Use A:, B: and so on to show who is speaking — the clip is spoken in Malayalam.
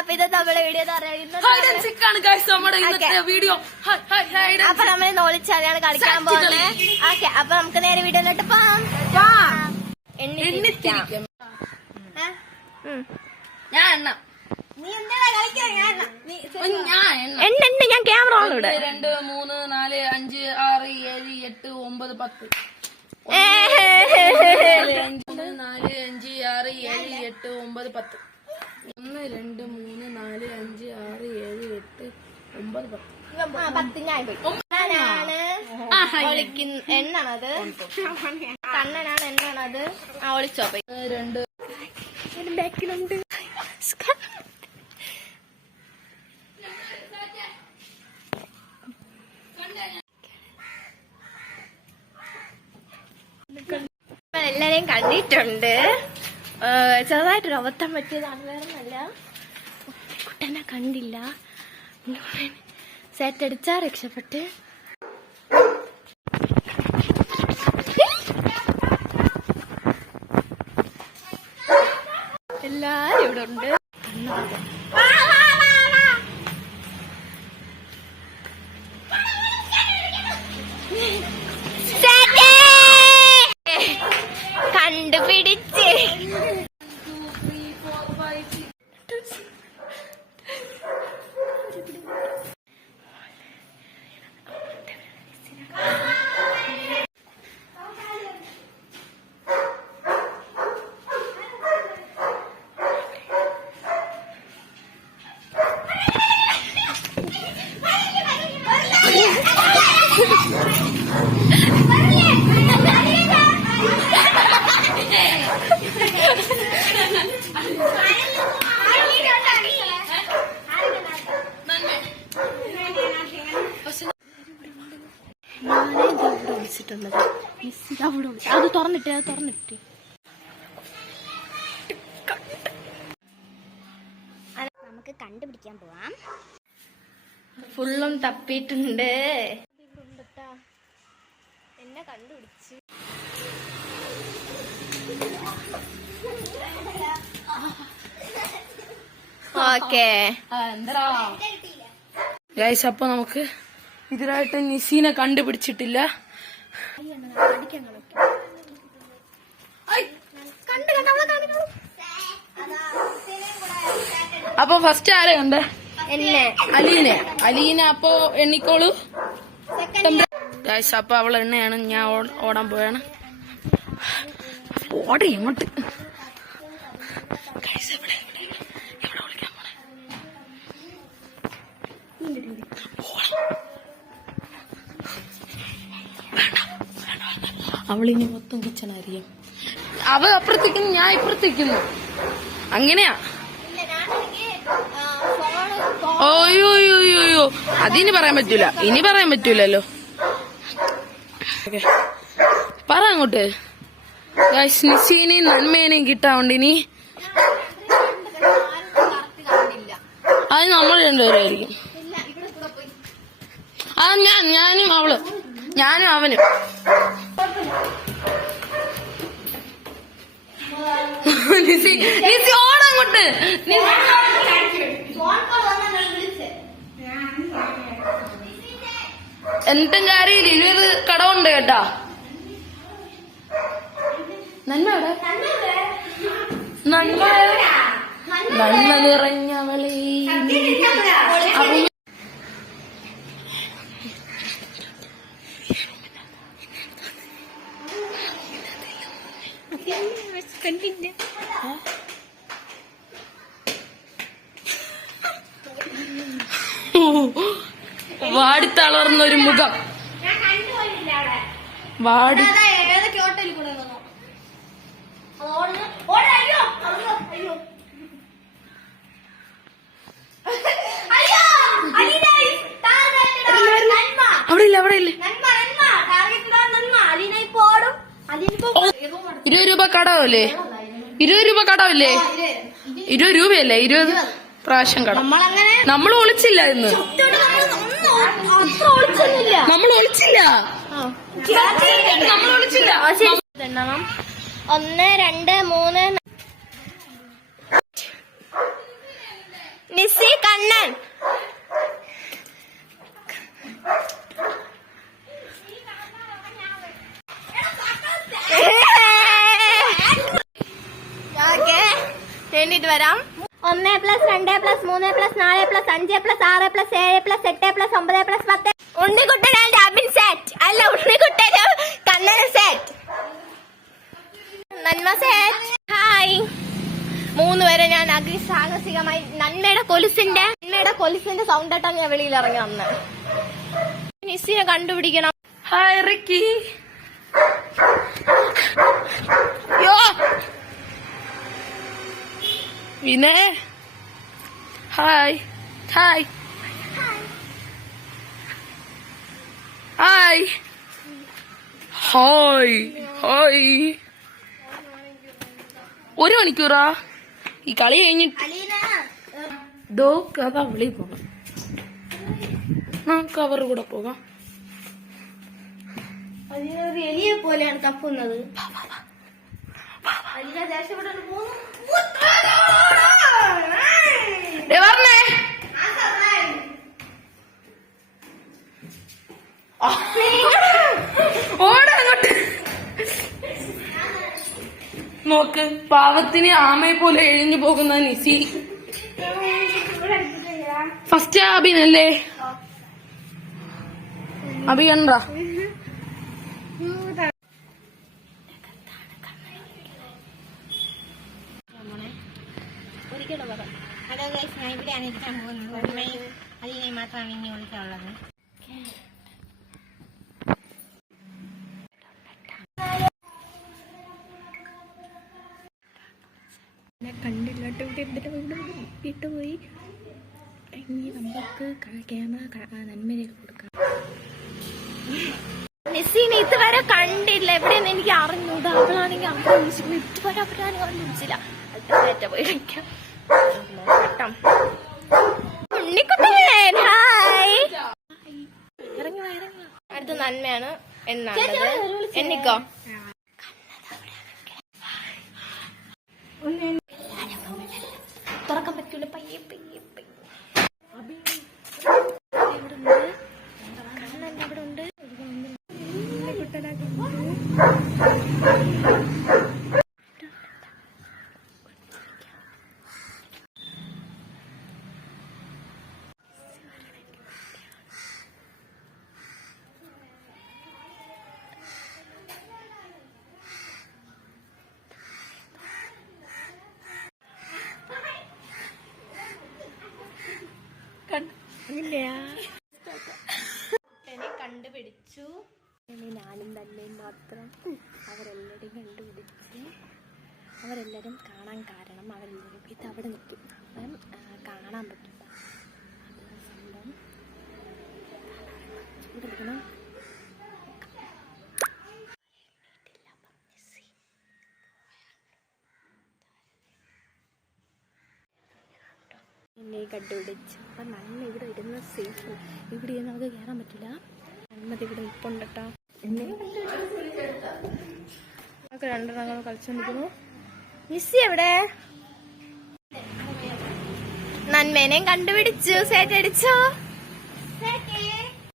A: അപ്പൊ ഇത് നമ്മുടെ വീഡിയോ എന്ന്
B: പറയുന്നത് നമ്മുടെ ഇന്നത്തെ വീഡിയോ
A: അപ്പൊ നമ്മള് നോളിച്ചാലാണ് കളിക്കാൻ പോകുന്നത് ഓക്കെ അപ്പൊ നമുക്ക് നേരെ വീഡിയോ എന്നിട്ട് പോവാം
B: എണ്ണിക്കാം ഞാൻ എണ്ണ എണ്ണെണ്ണ ഞാൻ ക്യാമറ ആണ് ഇവിടെ രണ്ട് മൂന്ന് നാല് അഞ്ച് ആറ് ഏഴ് എട്ട് ഒമ്പത് പത്ത് നാല് അഞ്ച് ആറ് ഏഴ് എട്ട് ഒമ്പത് പത്ത് ഒന്ന് രണ്ട് മൂന്ന് നാല് അഞ്ച് ആറ് ഏഴ് എട്ട് ഒമ്പത്
A: പത്ത് പത്തിനാണ് എണ്ണാണത് കണ്ണനാണ് എണ്ണാണത്
B: ആ ഒളിച്ചോ രണ്ട്
A: ബാക്കിലുണ്ട് എല്ലാരെയും കണ്ടിട്ടുണ്ട് ചെറുതായിട്ടൊരു അബദ്ധം പറ്റിയതാണ് വേറെ കണ്ടില്ല സെറ്റ് അടിച്ചാൽ രക്ഷപ്പെട്ട് എല്ലാവരും ഇവിടെ ഉണ്ട് നമുക്ക് കണ്ടുപിടിക്കാൻ പോവാം
B: ഫുള്ളും തപ്പിയിട്ടുണ്ട് എന്നെ കണ്ടുപിടിച്ചു ഓക്കെ ഗൈസ് അപ്പൊ നമുക്ക് ഇതിനായിട്ട് നിസീനെ കണ്ടുപിടിച്ചിട്ടില്ല അപ്പൊ ഫസ്റ്റ് ആരെ കണ്ടേ അലീനെ അലീന അപ്പോ എണ്ണിക്കോളൂ അപ്പൊ അവൾ എണ്ണയാണ് ഞാൻ ഓടാൻ പോയാണ് ഓടി എങ്ങോട്ട് അവളിനി മൊത്തം കിച്ചൺ അറിയാം അവ അപ്പുറത്തേക്കുന്നു ഞാൻ ഇപ്പുറത്തേക്കുന്നു അങ്ങനെയാ ഓയോ അയ്യോ അതിനി പറയാൻ പറ്റൂല ഇനി പറയാൻ പറ്റൂലല്ലോ പറ അങ്ങോട്ട് നിശീനി നന്മേനേയും കിട്ടാവണ്ട് ഇനി അത് നമ്മൾ രണ്ടുപേരായിരിക്കും ആ ഞാൻ ഞാനും അവള് ഞാനും അവനും നിസി നിസി ഓടങ്ങോട്ട് നിസി എന്നിട്ടും കാര്യമില്ല ഇരുപത് കടമുണ്ട് കേട്ടാ നന്മ നന്മ നന്മ വാടി തളർന്ന ഒരു മുഖം വാടി അവിടെ ഇല്ല അവിടെ ഇല്ല ഇരുപത് രൂപ കടവല്ലേ ഇരുപത് രൂപ കടവല്ലേ ഇരുപത് രൂപയല്ലേ ഇരുപത് പ്രാവശ്യം നമ്മൾ ഒളിച്ചില്ല ഇന്ന് നമ്മൾ ഒളിച്ചില്ല നമ്മൾ ഒളിച്ചില്ല
A: ഒന്ന് രണ്ട് മൂന്ന് നിസി കണ്ണൻ ഇത് വരാം ഒന്ന് പ്ലസ് രണ്ട് പ്ലസ് മൂന്ന് പ്ലസ് നാല് പ്ലസ് അഞ്ച് പ്ലസ് ആറ് പ്ലസ് ഏഴ് പ്ലസ് എട്ട് പ്ലസ് ഒമ്പത് പ്ലസ് പത്ത് ഉണ്ണിക്കുട്ടൻ രാബിൻ സെറ്റ് അല്ല ഉണ്ണിക്കുട്ടൻ കണ്ണന സെറ്റ് നന്മ സെറ്റ് ഹായ് മൂന്ന് പേരെ ഞാൻ അഗ്നി സാഹസികമായി നന്മയുടെ കൊലുസിന്റെ നന്മയുടെ കൊലുസിന്റെ സൗണ്ട് ആയിട്ടാണ് ഞാൻ വെളിയിൽ ഇറങ്ങി വന്നത് മിസ്സിനെ കണ്ടുപിടിക്കണം
B: ഹായ് റിക്കി വിനേ hi hi hi hi hi ഒരു മണിക്കൂറാ ഈ കളി കഴിഞ്ഞിട്ട് ദോ കഥ വിളി പോകണം നമുക്ക് അവർ കൂടെ പോകാം
A: എലിയെ പോലെയാണ് തപ്പുന്നത് രക്ഷപ്പെട്ടു പോകുന്നു
B: പറഞ്ഞേ അങ്ങോട്ട് നോക്ക് പാവത്തിന് ആമയെ പോലെ എഴിഞ്ഞു പോകുന്ന നിസി ഫസ്റ്റ് അബിനല്ലേ അബി കണ്ട ഒരിക്കലും പറ ഹലോ ഗൈസ് ഞാൻ ഇവിടെ ഇരിക്കാൻ പോകുന്നത് ഉമ്മയും
A: അതിനെ മാത്രമാണ് ഇനി വിളിക്കാനുള്ളത് കണ്ടില്ലാട്ട് ഇവിടെ ഇവിടെ ഇവിടെ ഇട്ട് പോയി ഇനി നമുക്ക് ക്യാമറ നന്മയിലേക്ക് കൊടുക്കാം മെസ്സിനെ ഇതുവരെ കണ്ടില്ല എവിടെയെന്ന് എനിക്ക് അറിഞ്ഞൂടാ അവളാണെങ്കിൽ അവളെ വിളിച്ചില്ല ഇതുവരെ അവരാണെങ്കിൽ അവളെ വിളിച്ചില്ല അടുത്ത പോയി കഴിക്കാം കേട്ടോ ഉണ്ണിക്കുട്ടൻ ഹായ് അടുത്ത നന്മയാണ് എന്നാണ് എന്നിക്കോ കണ്ടുപിടിച്ചു ഞാനും തന്നെ മാത്രം അവരെല്ലാവരും കണ്ടുപിടിച്ച് അവരെല്ലാവരും കാണാൻ കാരണം അവരെല്ലാവരും ഇത് അവിടെ നിൽക്കും അപ്പം കാണാൻ പറ്റും പിന്നെ കണ്ടുപിടിച്ചു അപ്പം നല്ല ഇവിടെ ഇരുന്ന് സേഫ് ഇവിടെ ഇരുന്ന് നമുക്ക് കയറാൻ പറ്റില്ല നന്മതി ഇവിടെ ഇപ്പുണ്ട് കേട്ടോ നമുക്ക് രണ്ടെണ്ണം കളിച്ചോണ്ടിരിക്കുന്നു മിസ്സി എവിടെ നന്മേനെയും കണ്ടുപിടിച്ചു സേറ്റടിച്ചോ